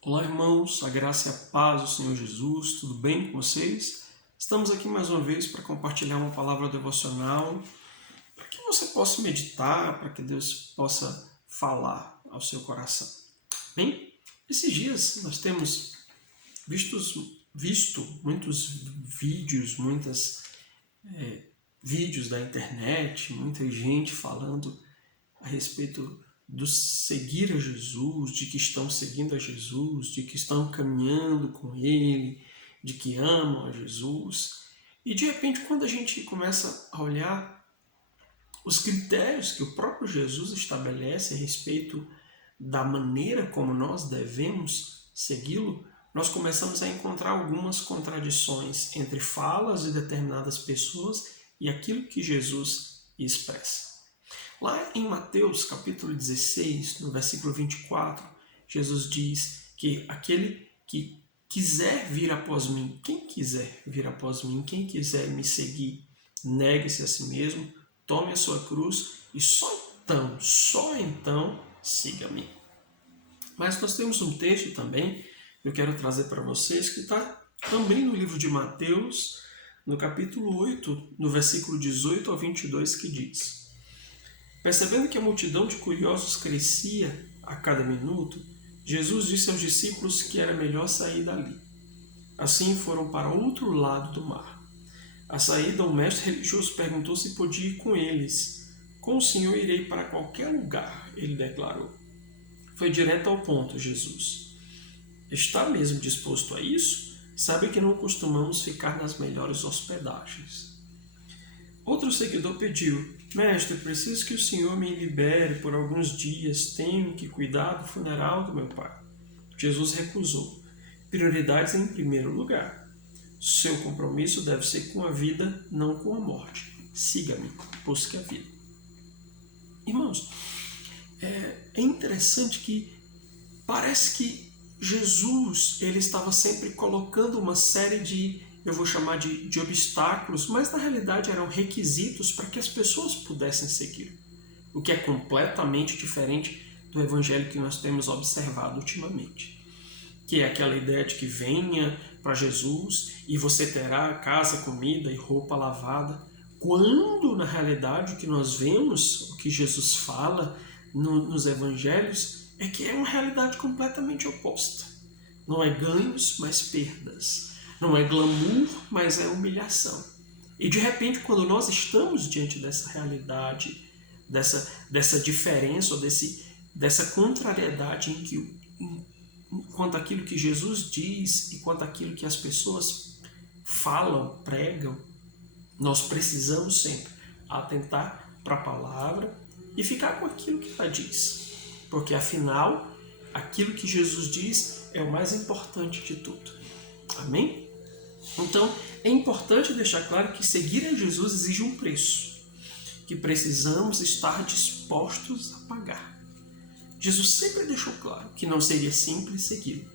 Olá, irmãos, a graça e a paz do Senhor Jesus, tudo bem com vocês? Estamos aqui mais uma vez para compartilhar uma palavra devocional, para que você possa meditar, para que Deus possa falar ao seu coração. Bem, esses dias nós temos visto muitos vídeos da internet, muita gente falando a respeito do seguir a Jesus, de que estão seguindo a Jesus, de que estão caminhando com Ele, de que amam a Jesus. E de repente, quando a gente começa a olhar os critérios que o próprio Jesus estabelece a respeito da maneira como nós devemos segui-lo, nós começamos a encontrar algumas contradições entre falas de determinadas pessoas e aquilo que Jesus expressa. Lá em Mateus capítulo 16, no versículo 24, Jesus diz que aquele que quiser vir após mim, quem quiser vir após mim, quem quiser me seguir, negue-se a si mesmo, tome a sua cruz e só então, siga-me. Mas nós temos um texto também que eu quero trazer para vocês que está também no livro de Mateus, no capítulo 8, no versículo 18 ao 22, que diz: Percebendo que a multidão de curiosos crescia a cada minuto, Jesus disse aos discípulos que era melhor sair dali. Assim foram para outro lado do mar. À saída, o mestre religioso perguntou se podia ir com eles. Com o Senhor irei para qualquer lugar, ele declarou. Foi direto ao ponto, Jesus. Está mesmo disposto a isso? Sabe que não costumamos ficar nas melhores hospedagens. Outro seguidor pediu: Mestre, preciso que o Senhor me libere por alguns dias. Tenho que cuidar do funeral do meu pai. Jesus recusou. Prioridades em primeiro lugar. Seu compromisso deve ser com a vida, não com a morte. Siga-me, busque a vida. Irmãos, é interessante que parece que Jesus ele estava sempre colocando uma série de, eu vou chamar de obstáculos, mas na realidade eram requisitos para que as pessoas pudessem seguir. O que é completamente diferente do evangelho que nós temos observado ultimamente. Que é aquela ideia de que venha para Jesus e você terá casa, comida e roupa lavada. Quando na realidade o que nós vemos, o que Jesus fala nos evangelhos, é que é uma realidade completamente oposta. Não é ganhos, mas perdas. Não é glamour, mas é humilhação. E de repente, quando nós estamos diante dessa realidade, dessa diferença, ou dessa contrariedade em que, quanto àquilo que Jesus diz e quanto àquilo que as pessoas falam, pregam, nós precisamos sempre atentar para a palavra e ficar com aquilo que ela diz. Porque afinal, aquilo que Jesus diz é o mais importante de tudo. Amém? Então, é importante deixar claro que seguir a Jesus exige um preço, que precisamos estar dispostos a pagar. Jesus sempre deixou claro que não seria simples segui-lo.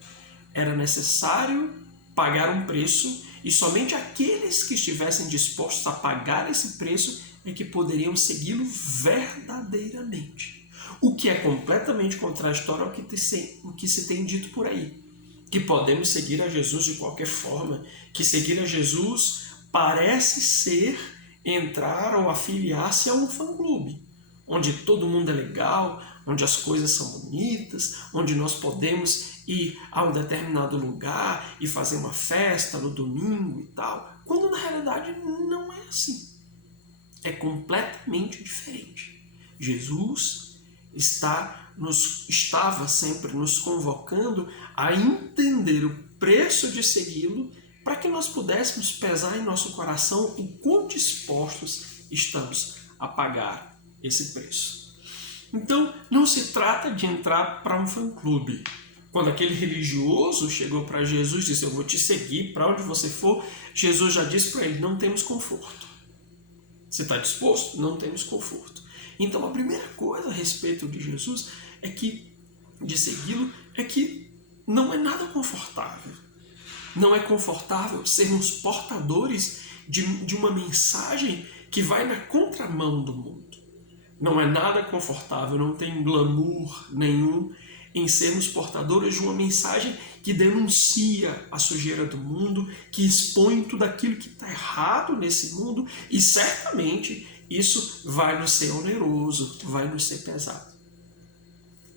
Era necessário pagar um preço e somente aqueles que estivessem dispostos a pagar esse preço é que poderiam segui-lo verdadeiramente. O que é completamente contraditório ao que se tem dito por aí. Que podemos seguir a Jesus de qualquer forma, que seguir a Jesus parece ser entrar ou afiliar-se a um fã-clube, onde todo mundo é legal, onde as coisas são bonitas, onde nós podemos ir a um determinado lugar e fazer uma festa no domingo e tal, quando na realidade não é assim. É completamente diferente. Jesus estava sempre nos convocando a entender o preço de segui-lo para que nós pudéssemos pesar em nosso coração o quão dispostos estamos a pagar esse preço. Então, não se trata de entrar para um fã-clube. Quando aquele religioso chegou para Jesus e disse: eu vou te seguir para onde você for, Jesus já disse para ele: não temos conforto. Você está disposto? Não temos conforto. Então a primeira coisa a respeito de Jesus de segui-lo, é que não é nada confortável. Não é confortável sermos portadores de uma mensagem que vai na contramão do mundo. Não é nada confortável, não tem glamour nenhum em sermos portadores de uma mensagem que denuncia a sujeira do mundo, que expõe tudo aquilo que está errado nesse mundo, e certamente isso vai nos ser oneroso, vai nos ser pesado.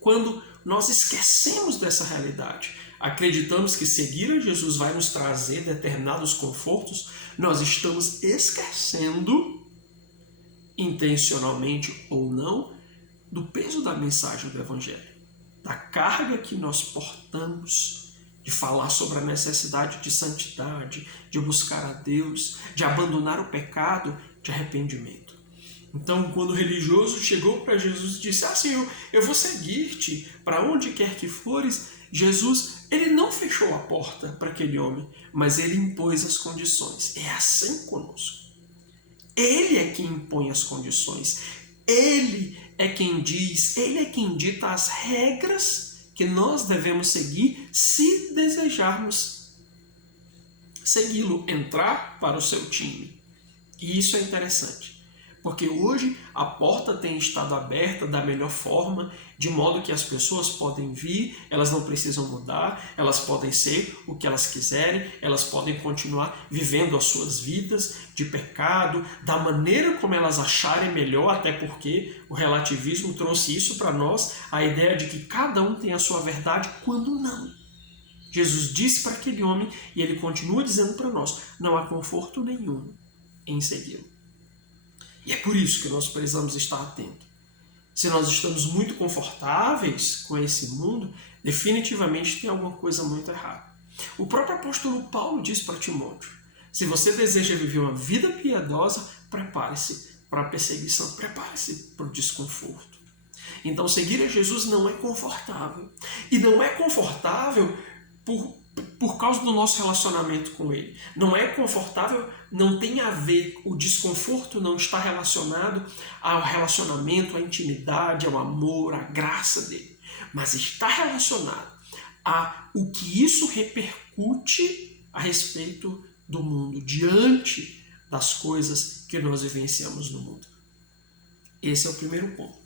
Quando nós esquecemos dessa realidade, acreditamos que seguir a Jesus vai nos trazer determinados confortos, nós estamos esquecendo, intencionalmente ou não, do peso da mensagem do Evangelho, da carga que nós portamos de falar sobre a necessidade de santidade, de buscar a Deus, de abandonar o pecado, de arrependimento. Então, quando o religioso chegou para Jesus e disse: Senhor, eu vou seguir-te para onde quer que fores, Jesus, ele não fechou a porta para aquele homem, mas ele impôs as condições. É assim conosco. Ele é quem impõe as condições. Ele é quem diz, ele é quem dita as regras que nós devemos seguir se desejarmos segui-lo, entrar para o seu time. E isso é interessante, porque hoje a porta tem estado aberta da melhor forma, de modo que as pessoas podem vir, elas não precisam mudar, elas podem ser o que elas quiserem, elas podem continuar vivendo as suas vidas de pecado, da maneira como elas acharem melhor, até porque o relativismo trouxe isso para nós, a ideia de que cada um tem a sua verdade, quando não. Jesus disse para aquele homem, e ele continua dizendo para nós, não há conforto nenhum em segui-lo. E é por isso que nós precisamos estar atentos. Se nós estamos muito confortáveis com esse mundo, definitivamente tem alguma coisa muito errada. O próprio apóstolo Paulo diz para Timóteo, se você deseja viver uma vida piedosa, prepare-se para a perseguição, prepare-se para o desconforto. Então, seguir a Jesus não é confortável. E não é confortável por causa do nosso relacionamento com Ele. Não é confortável, não tem a ver, o desconforto não está relacionado ao relacionamento, à intimidade, ao amor, à graça dele. Mas está relacionado a o que isso repercute a respeito do mundo, diante das coisas que nós vivenciamos no mundo. Esse é o primeiro ponto.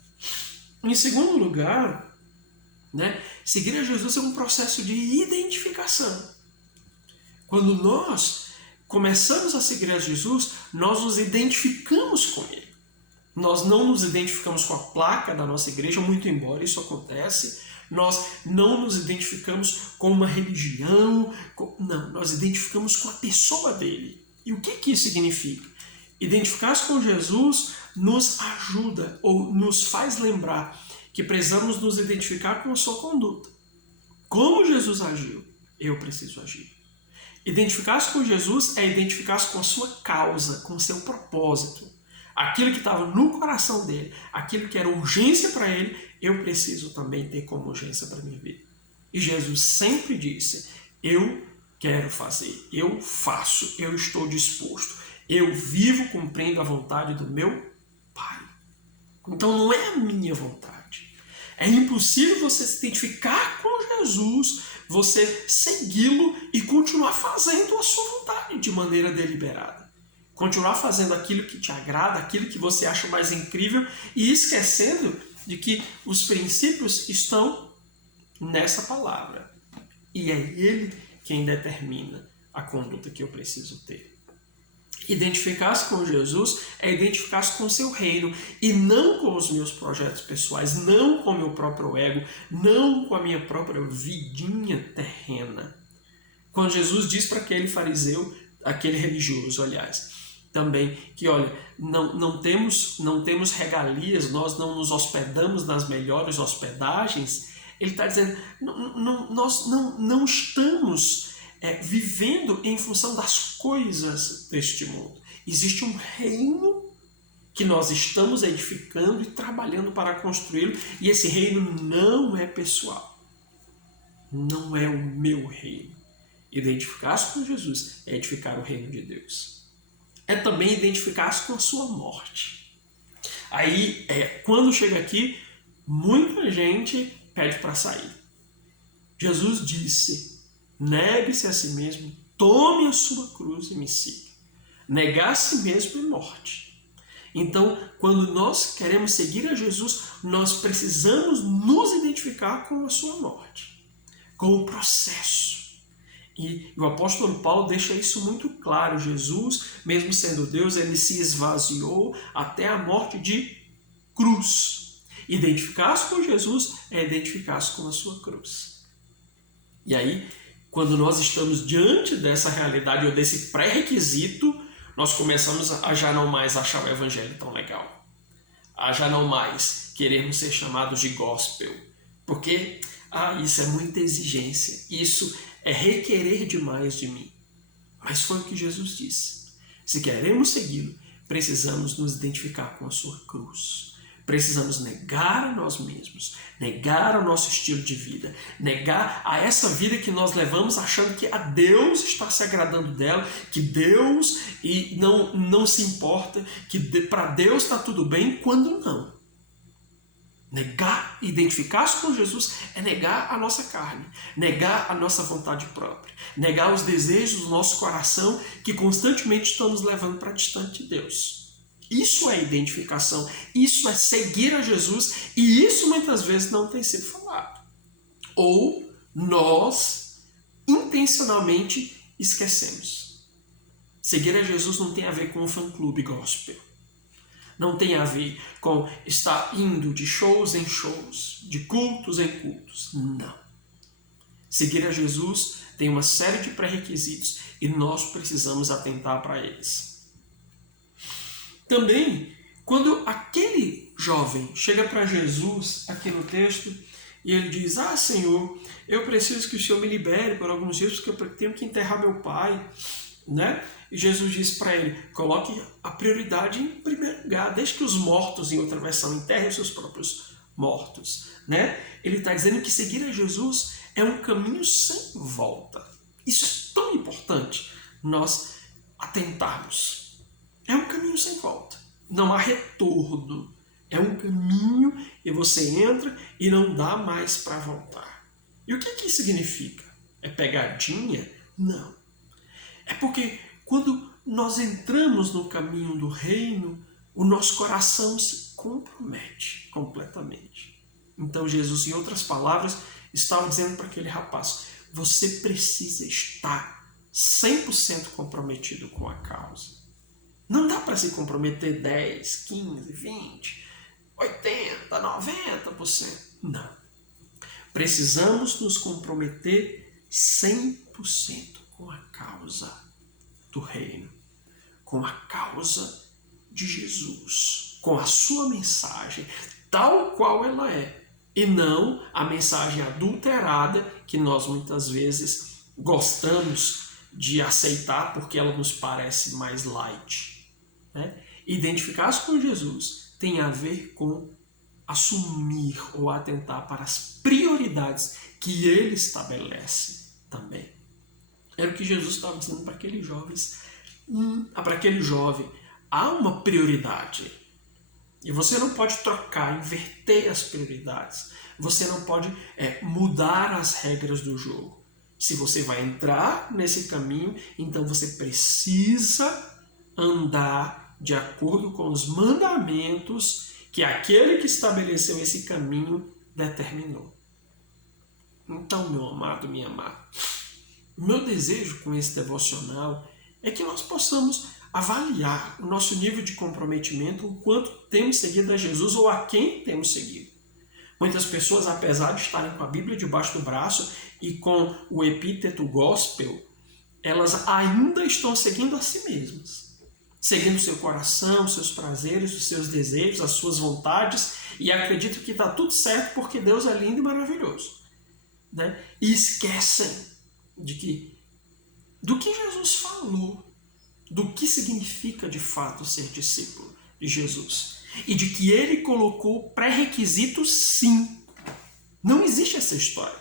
Em segundo lugar, seguir a Jesus é um processo de identificação. Quando nós começamos a seguir a Jesus, nós nos identificamos com Ele. Nós não nos identificamos com a placa da nossa igreja, muito embora isso aconteça. Nós não nos identificamos com uma religião. Não, nós identificamos com a pessoa dele. E o que isso significa? Identificar-se com Jesus nos ajuda ou nos faz lembrar que precisamos nos identificar com a sua conduta. Como Jesus agiu, eu preciso agir. Identificar-se com Jesus é identificar-se com a sua causa, com o seu propósito. Aquilo que estava no coração dele, aquilo que era urgência para ele, eu preciso também ter como urgência para minha vida. E Jesus sempre disse, eu quero fazer, eu faço, eu estou disposto, eu vivo cumprindo a vontade do meu Pai. Então não é a minha vontade. É impossível você se identificar com Jesus, você segui-lo e continuar fazendo a sua vontade de maneira deliberada. Continuar fazendo aquilo que te agrada, aquilo que você acha mais incrível e esquecendo de que os princípios estão nessa palavra. E é Ele quem determina a conduta que eu preciso ter. Identificar-se com Jesus é identificar-se com o seu reino e não com os meus projetos pessoais, não com o meu próprio ego, não com a minha própria vidinha terrena. Quando Jesus diz para aquele fariseu, aquele religioso, aliás, também, que olha, não temos regalias, nós não nos hospedamos nas melhores hospedagens, ele está dizendo, nós não estamos vivendo em função das coisas deste mundo. Existe um reino que nós estamos edificando e trabalhando para construí-lo, e esse reino não é pessoal. Não é o meu reino. Identificar-se com Jesus é edificar o reino de Deus. É também identificar-se com a sua morte. Aí, quando chega aqui, muita gente pede para sair. Jesus disse, negue-se a si mesmo, tome a sua cruz e me siga. Negar a si mesmo é morte. Então, quando nós queremos seguir a Jesus, nós precisamos nos identificar com a sua morte, com o processo. E o apóstolo Paulo deixa isso muito claro. Jesus, mesmo sendo Deus, ele se esvaziou até a morte de cruz. Identificar-se com Jesus é identificar-se com a sua cruz. E aí, quando nós estamos diante dessa realidade ou desse pré-requisito, nós começamos a já não mais achar o evangelho tão legal. A já não mais querermos ser chamados de gospel. Porque isso é muita exigência. Isso é requerer demais de mim. Mas foi o que Jesus disse. Se queremos segui-lo, precisamos nos identificar com a sua cruz. Precisamos negar a nós mesmos, negar o nosso estilo de vida, negar a essa vida que nós levamos achando que a Deus está se agradando dela, que Deus não se importa, que para Deus está tudo bem, quando não. Negar, identificar-se com Jesus é negar a nossa carne, negar a nossa vontade própria, negar os desejos do nosso coração que constantemente estão nos levando para distante de Deus. Isso é identificação, isso é seguir a Jesus, e isso muitas vezes não tem sido falado. Ou nós intencionalmente esquecemos. Seguir a Jesus não tem a ver com o fã-clube gospel. Não tem a ver com estar indo de shows em shows, de cultos em cultos. Não. Seguir a Jesus tem uma série de pré-requisitos e nós precisamos atentar para eles. Também, quando aquele jovem chega para Jesus, aqui no texto, e ele diz: Senhor, eu preciso que o Senhor me libere por alguns dias, porque eu tenho que enterrar meu pai, né? E Jesus diz para ele: coloque a prioridade em primeiro lugar, deixe que os mortos, em outra versão, enterrem os seus próprios mortos, né? Ele está dizendo que seguir a Jesus é um caminho sem volta. Isso é tão importante nós atentarmos. É um caminho sem volta. Não há retorno. É um caminho e você entra e não dá mais para voltar. E o que isso significa? É pegadinha? Não. É porque quando nós entramos no caminho do reino, o nosso coração se compromete completamente. Então Jesus, em outras palavras, estava dizendo para aquele rapaz: você precisa estar 100% comprometido com a causa. Não dá para se comprometer 10, 15, 20, 80, 90%. Não. Precisamos nos comprometer 100% com a causa do reino, com a causa de Jesus, com a sua mensagem, tal qual ela é, e não a mensagem adulterada que nós muitas vezes gostamos de aceitar porque ela nos parece mais light. Né? Identificar-se com Jesus tem a ver com assumir ou atentar para as prioridades que ele estabelece também. Era o que Jesus estava dizendo para aqueles jovens. Para aquele jovem, há uma prioridade. E você não pode trocar, inverter as prioridades. Você não pode mudar as regras do jogo. Se você vai entrar nesse caminho, então você precisa andar de acordo com os mandamentos que aquele que estabeleceu esse caminho determinou. Então, meu amado, minha amada, meu desejo com esse devocional é que nós possamos avaliar o nosso nível de comprometimento, o quanto temos seguido a Jesus ou a quem temos seguido. Muitas pessoas, apesar de estarem com a Bíblia debaixo do braço e com o epíteto gospel, elas ainda estão seguindo a si mesmas. Seguindo o seu coração, os seus prazeres, os seus desejos, as suas vontades, e acreditam que está tudo certo porque Deus é lindo e maravilhoso. Né? E esquecem do que Jesus falou, do que significa de fato ser discípulo de Jesus. E de que ele colocou pré-requisitos, sim. Não existe essa história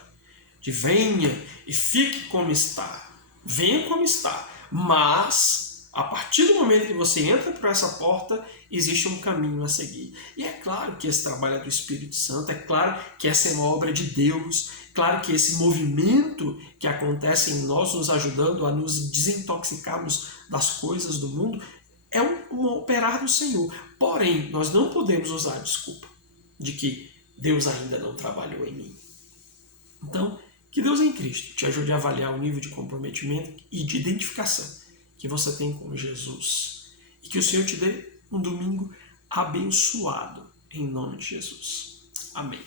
de venha e fique como está. Venha como está. Mas, a partir do momento que você entra por essa porta, existe um caminho a seguir. E é claro que esse trabalho é do Espírito Santo, é claro que essa é uma obra de Deus, claro que esse movimento que acontece em nós, nos ajudando a nos desintoxicarmos das coisas do mundo, é um um operar do Senhor. Porém, nós não podemos usar a desculpa de que Deus ainda não trabalhou em mim. Então, que Deus em Cristo te ajude a avaliar o nível de comprometimento e de identificação que você tem com Jesus. E que o Senhor te dê um domingo abençoado, em nome de Jesus. Amém.